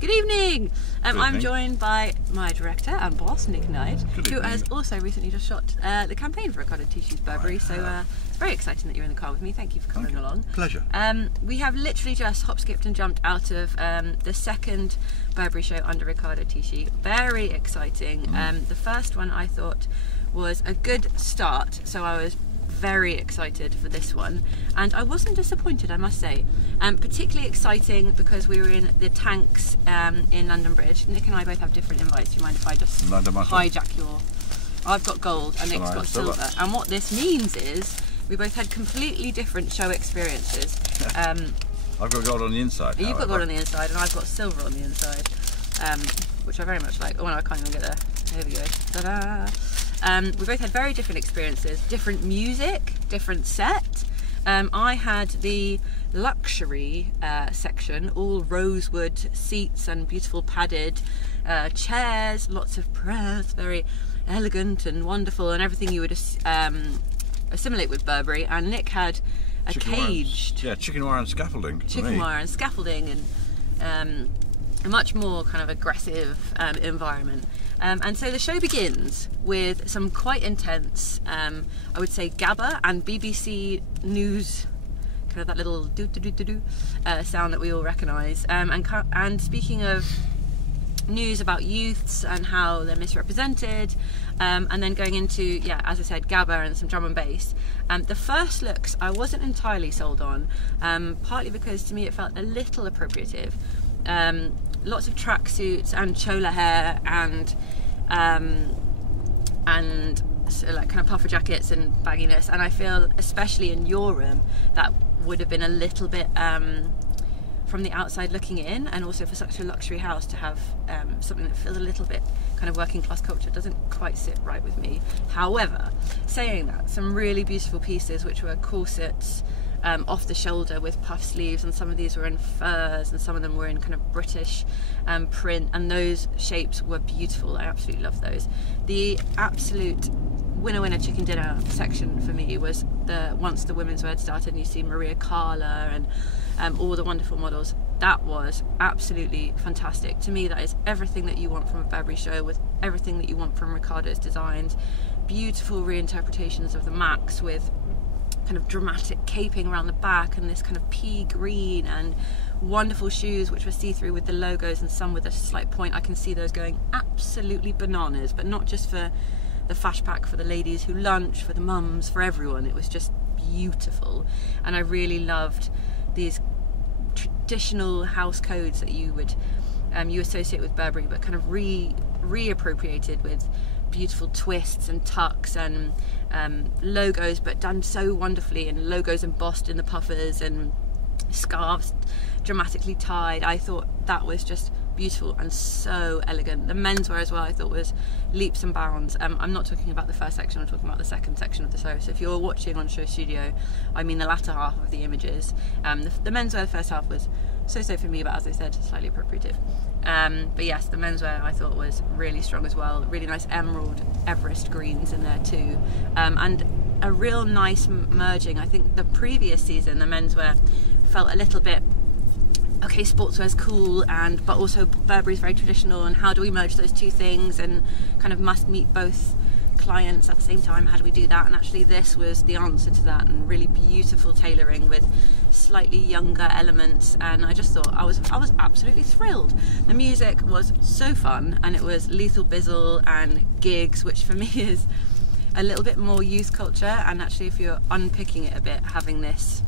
Good evening! I'm joined by my director and boss, Nick Knight, who has also recently just shot the campaign for Riccardo Tisci's Burberry, so it's very exciting that you're in the car with me. Thank you for coming along. Pleasure. We have literally just hop, skipped and jumped out of the second Burberry show under Riccardo Tisci. Very exciting. The first one I thought was a good start, so I was very excited for this one, and I wasn't disappointed, I must say. Particularly exciting because we were in the tanks in London Bridge. Nick and I both have different invites. Do you mind if I just hijack your... I've got gold and Nick's got silver, and what this means is we both had completely different show experiences. I've got gold on the inside. You've got gold on the inside and I've got silver on the inside, which I very much like. Oh no, I can't even get there. Here we go. Ta-da! We both had very different experiences, different music, different set. I had the luxury section, all rosewood seats and beautiful padded chairs, lots of press, very elegant and wonderful, and everything you would assimilate with Burberry. And Nick had a caged... chicken wire and scaffolding. Chicken wire and scaffolding, and a much more kind of aggressive environment. And so the show begins with some quite intense, I would say, GABA and BBC News, kind of that little do-do-do-do-do sound that we all recognise. And speaking of news about youths and how they're misrepresented, and then going into, as I said, GABA and some drum and bass. The first looks I wasn't entirely sold on, partly because to me it felt a little appropriative. Lots of tracksuits and chola hair and so like kind of puffer jackets and bagginess, and I feel especially in your room that would have been a little bit from the outside looking in, and also for such a luxury house to have something that feels a little bit kind of working class culture doesn't quite sit right with me. However, saying that, some really beautiful pieces which were corsets off the shoulder with puff sleeves, and some of these were in furs and some of them were in kind of British print, and those shapes were beautiful. I absolutely love those. The absolute winner chicken dinner section for me was once the Womenswear had started and you see Maria Carla and all the wonderful models. That was absolutely fantastic. To me, that is everything that you want from a Burberry show, with everything that you want from Riccardo's designs. Beautiful reinterpretations of the Max with kind of dramatic caping around the back and this kind of pea green, and wonderful shoes which were see-through with the logos and some with a slight point. I can see those going absolutely bananas, but not just for the fash pack, for the ladies who lunch, for the mums, for everyone. It was just beautiful, and I really loved these traditional house codes that you would you associate with Burberry, but kind of reappropriated with beautiful twists and tucks and logos, but done so wonderfully, and logos embossed in the puffers and scarves dramatically tied. I thought that was just beautiful and so elegant. The menswear as well I thought was leaps and bounds. I'm not talking about the first section, I'm talking about the second section of the show. So if you're watching on SHOWstudio, I mean the latter half of the images. The menswear, the first half was so for me, but as I said, slightly appropriative. But yes, the menswear I thought was really strong as well. Really nice emerald Everest greens in there too, and a real nice merging. I think the previous season the menswear felt a little bit, okay, sportswear's cool, but also Burberry's very traditional, and how do we merge those two things and kind of must meet both clients at the same time? How do we do that? And actually this was the answer to that, and really beautiful tailoring with slightly younger elements, and I just thought I was absolutely thrilled. The music was so fun, and it was Lethal Bizzle and Giggs, which for me is a little bit more youth culture, and actually if you're unpicking it a bit, having this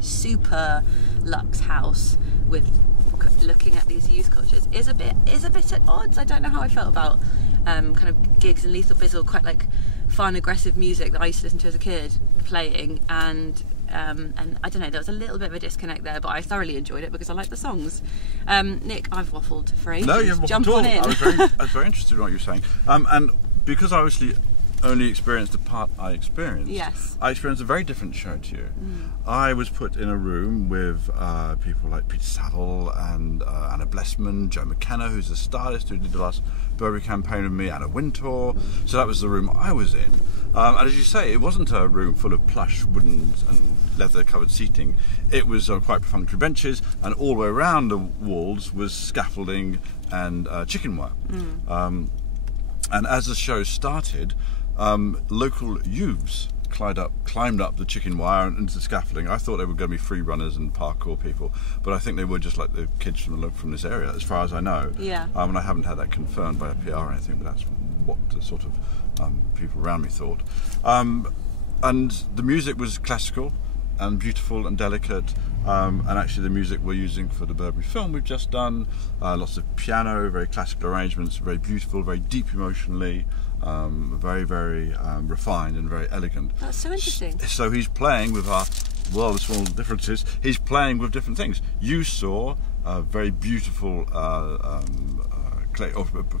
super luxe house with looking at these youth cultures is a bit at odds. I don't know how I felt about kind of Giggs and Lethal Bizzle, quite like fun, aggressive music that I used to listen to as a kid playing, and I don't know, there was a little bit of a disconnect there, but I thoroughly enjoyed it because I like the songs. Nick, I've waffled for ages. No, you haven't waffled at all. I was very interested in what you were saying, and because obviously only experienced the part I experienced. Yes. I experienced a very different show to you. I was put in a room with people like Peter Saville and Anna Blessman, Joe McKenna, who's a stylist who did the last Burberry campaign with me, Anna Wintour. So that was the room I was in. And as you say, it wasn't a room full of plush wooden and leather-covered seating. It was quite perfunctory benches, and all the way around the walls was scaffolding and chicken wire. And as the show started, local youths climbed up the chicken wire and into the scaffolding. I thought they were going to be free runners and parkour people, but I think they were just like the kids from this area, as far as I know. Yeah. And I haven't had that confirmed by a PR or anything, but that's what the sort of people around me thought. And the music was classical and beautiful and delicate, and actually the music we're using for the Burberry film we've just done, lots of piano, very classical arrangements, very beautiful, very deep emotionally, very, very refined and very elegant. That's so interesting. So he's playing with our world of small differences. He's playing with different things. You saw a very beautiful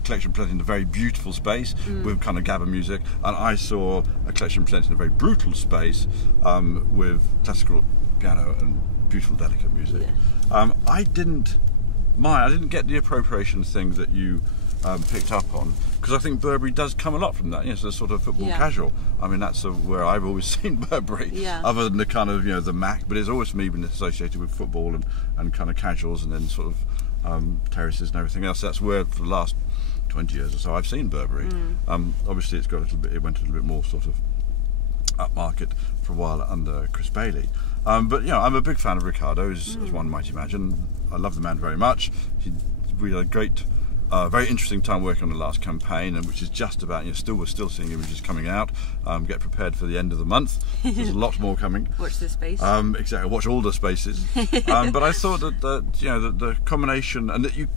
collection presented in a very beautiful space with kind of gabba music, and I saw a collection presented in a very brutal space with classical piano and beautiful, delicate music. Yeah. I didn't get the appropriation thing that you picked up on, because I think Burberry does come a lot from that. You know, so sort of football casual. I mean, that's where I've always seen Burberry, other than the kind of, you know, the Mac, but it's always for me been associated with football and kind of casuals, and then sort of terraces and everything else. That's where for the last 20 years or so I've seen Burberry. Obviously it went a little bit more sort of upmarket for a while under Chris Bailey. But you know, I'm a big fan of Riccardo, as one might imagine. I love the man very much. We had a great, very interesting time working on the last campaign, and which is just about, you know, we're still seeing images coming out. Get prepared for the end of the month. There's a lot more coming. Watch the space. Exactly. Watch all the spaces. But I thought that you know, the combination, and that you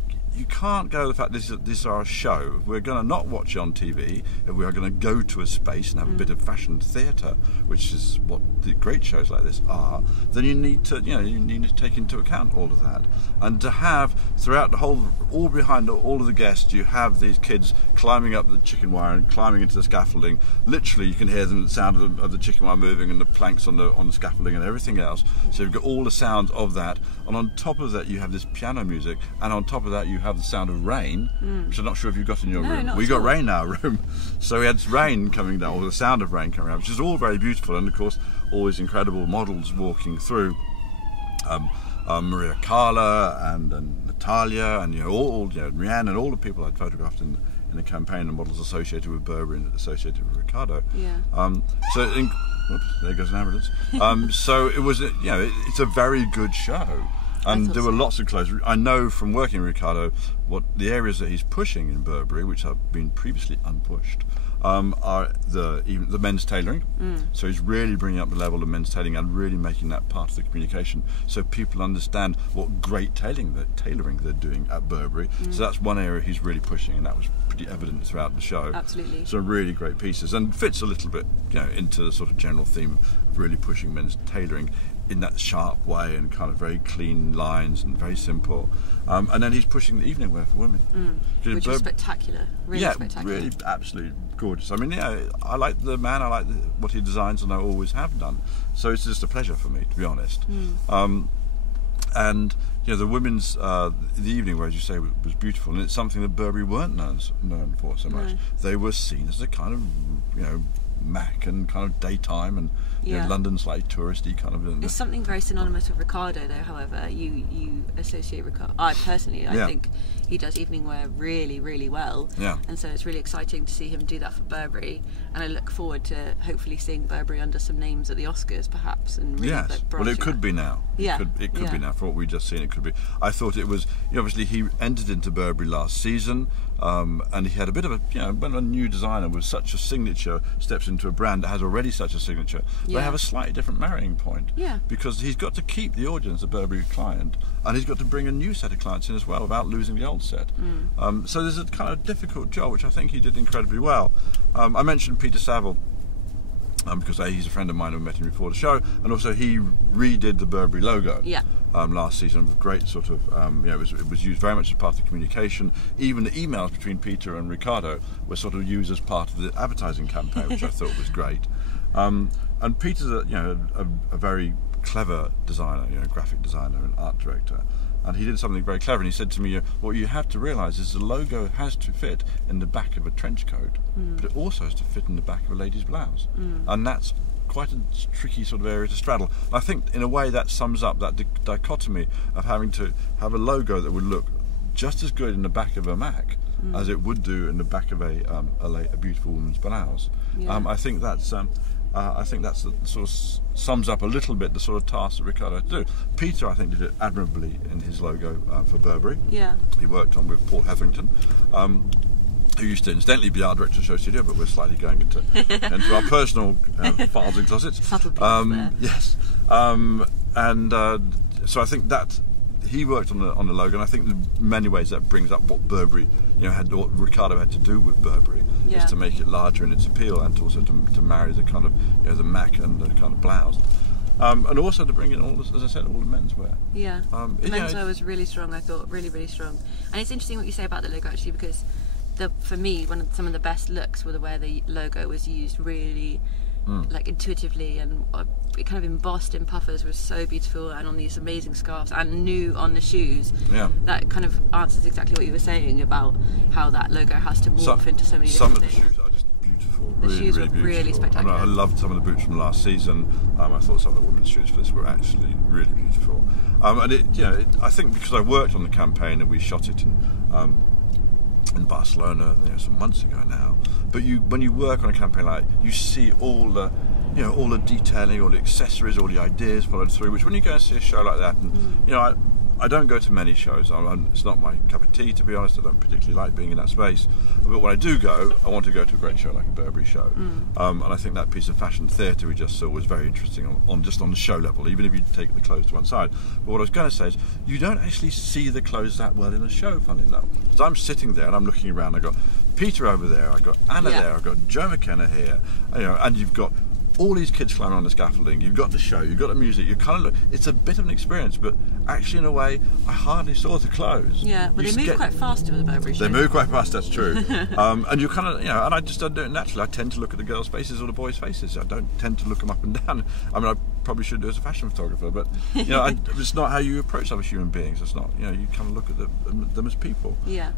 can't go with the fact this is our show. We're going to not watch it on TV. We are going to go to a space and have a bit of fashion theatre, which is what the great shows like this are. Then you need to take into account all of that, and to have throughout the whole, all behind all of the guests, you have these kids climbing up the chicken wire and climbing into the scaffolding. Literally, you can hear the sound of the chicken wire moving and the planks on the scaffolding and everything else. So you've got all the sounds of that, and on top of that you have this piano music, and on top of that you have the sound of rain, which I'm not sure if you've got in your room. We got rain in our room, so we had rain coming down, or the sound of rain coming out, which is all very beautiful, and of course all these incredible models walking through. Maria Carla and Natalia, and Rianne, and all the people I'd photographed in the campaign, and models associated with Burberry and associated with Riccardo. Whoops, there goes an ambulance. So it was, it's a very good show. And there were lots of clothes. I know from working with Riccardo what the areas that he's pushing in Burberry, which have been previously unpushed, are the men's tailoring. So he's really bringing up the level of men's tailoring and really making that part of the communication, so people understand what great tailoring they're doing at Burberry. So that's one area he's really pushing, and that was pretty evident throughout the show. Absolutely. So really great pieces, and fits a little bit, into the sort of general theme of really pushing men's tailoring in that sharp way, and kind of very clean lines and very simple. And then he's pushing the evening wear for women, which is spectacular. Really spectacular. Really absolutely gorgeous. I mean, I like the man. I like what he designs, and I always have done. So it's just a pleasure for me, to be honest. And the women's the evening wear, as you say, was beautiful, and it's something that Burberry weren't known for so much. They were seen as a kind of Mac and kind of daytime, and London slightly touristy kind of. It's something very synonymous with Riccardo, though. However, you associate Riccardo. I think he does evening wear really, really well. And so it's really exciting to see him do that for Burberry, and I look forward to hopefully seeing Burberry under some names at the Oscars, perhaps. And really, well, it could be now. It could be now. For what we just seen, it could be. I thought it was. Obviously, he entered into Burberry last season. And he had a bit of when a new designer with such a signature steps into a brand that has already such a signature, they have a slightly different marrying point. Because he's got to keep the audience, a Burberry client, and he's got to bring a new set of clients in as well without losing the old set. So there's a kind of difficult job, which I think he did incredibly well. I mentioned Peter Saville. Because A, he's a friend of mine who met him before the show, and also he redid the Burberry logo. Yeah. Last season with great sort of, it was used very much as part of the communication. Even the emails between Peter and Riccardo were sort of used as part of the advertising campaign, which I thought was great. And Peter's a very clever designer, graphic designer and art director. And he did something very clever, and he said to me, what you have to realise is the logo has to fit in the back of a trench coat, but it also has to fit in the back of a lady's blouse. And that's quite a tricky sort of area to straddle. And I think in a way that sums up that dichotomy of having to have a logo that would look just as good in the back of a Mac as it would do in the back of a beautiful woman's blouse. Yeah. I think that's the sort of sums up a little bit the sort of task that Riccardo had to do. Peter, I think, did it admirably in his logo for Burberry. Yeah. He worked on with Paul Hetherington, who used to incidentally be our director of SHOWstudio, but we're slightly going into our personal files and closets. Subtle there. Yes. So I think that he worked on the logo, and I think in many ways that brings up what Burberry, what Riccardo had to do with Burberry, is to make it larger in its appeal, and also to marry the kind of, the Mac and the kind of blouse, and also to bring in all, as I said, all the menswear. Yeah, the menswear was really strong. I thought really, really strong. And it's interesting what you say about the logo actually, because for me, some of the best looks were where the logo was used really. Like intuitively, and it kind of embossed in puffers was so beautiful, and on these amazing scarves, and new on the shoes. Yeah, that kind of answers exactly what you were saying about how that logo has to morph into so many different things. Some of the shoes are just beautiful. The shoes were beautiful. Really spectacular. I loved some of the boots from last season. I thought some of the women's shoes for this were actually really beautiful. And I think because I worked on the campaign and we shot it in Barcelona, some months ago now. But when you work on a campaign like that, you see all the detailing, all the accessories, all the ideas followed through. Which when you go and see a show like that, and I don't go to many shows. It's not my cup of tea, to be honest. I don't particularly like being in that space. But when I do go, I want to go to a great show like a Burberry show. And I think that piece of fashion theatre we just saw was very interesting on the show level, even if you take the clothes to one side. But what I was going to say is, you don't actually see the clothes that well in a show, funny enough. So I'm sitting there and I'm looking around. I've got Peter over there, I've got Anna there, I've got Joe McKenna here, and you've got all these kids climbing on the scaffolding, you've got the show, you've got the music, you kind of look, it's a bit of an experience, but actually in a way I hardly saw the clothes. Yeah, but they move quite fast with the Burberry show. They move quite fast, that's true. And you kind of, and I just don't do it naturally. I tend to look at the girls' faces or the boys' faces. I don't tend to look them up and down. I mean, I probably should do as a fashion photographer, but it's not how you approach other human beings. It's not, you kind of look at them as people. Yeah.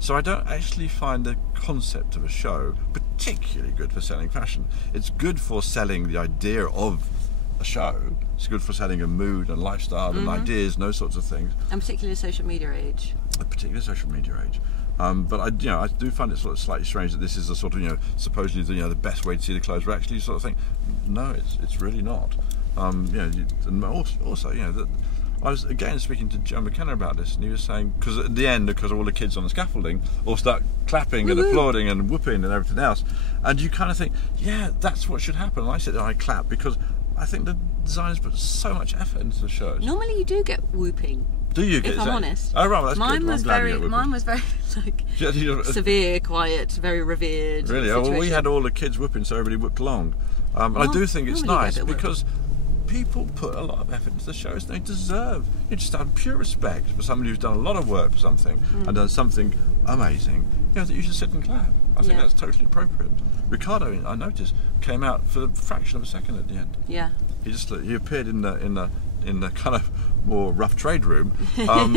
So I don't actually find the concept of a show particularly good for selling fashion. It's good for selling the idea of a show. It's good for selling a mood and lifestyle and ideas and those sorts of things. And particularly social media age. But I do find it sort of slightly strange that this is a sort of supposedly the best way to see the clothes. But actually, you sort of think, no, it's really not. And also that I was again speaking to Joe McKenna about this, and he was saying, because at the end, because all the kids on the scaffolding all start clapping and applauding and whooping and everything else, and you kind of think, yeah, that's what should happen. And I sit there and I clap because I think the designers put so much effort into the shows. Normally, you do get whooping. Do you get? If I'm honest. Oh right, that's mine good. was very like severe, quiet, very revered. Really? Situation. Oh, well, we had all the kids whooping, so everybody whooped along. I do think it's nice because people put a lot of effort into the shows. They deserve. You just have pure respect for somebody who's done a lot of work for something and done something amazing. That you should sit and clap. I think that's totally appropriate. Riccardo, I noticed, came out for the fraction of a second at the end. Yeah. He appeared in the kind of more rough trade room, and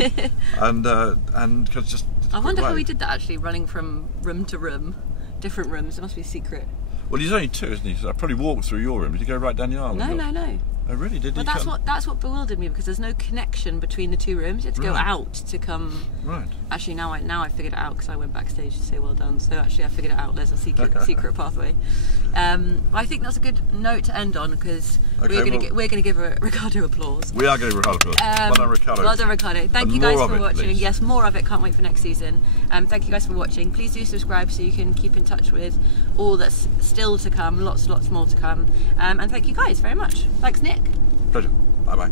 just. I wonder how he did that actually, running from room to room, different rooms. It must be a secret. Well, he's only two, isn't he? So I probably walked through your room. Did you go right down the aisle? No. Oh, really? Did you? But that's what bewildered me, because there's no connection between the two rooms. You have to go out to come. Right. Actually, now I figured it out, because I went backstage to say well done. So actually, I figured it out. There's a secret pathway. I think that's a good note to end on, because we're going to give Riccardo applause. We are going to give Riccardo applause. Well done, Riccardo. Well done, Riccardo. Thank you guys for watching. Yes, more of it. Can't wait for next season. Thank you guys for watching. Please do subscribe so you can keep in touch with all that's still to come. Lots more to come. And thank you guys very much. Thanks, Nick. Pleasure. Bye-bye.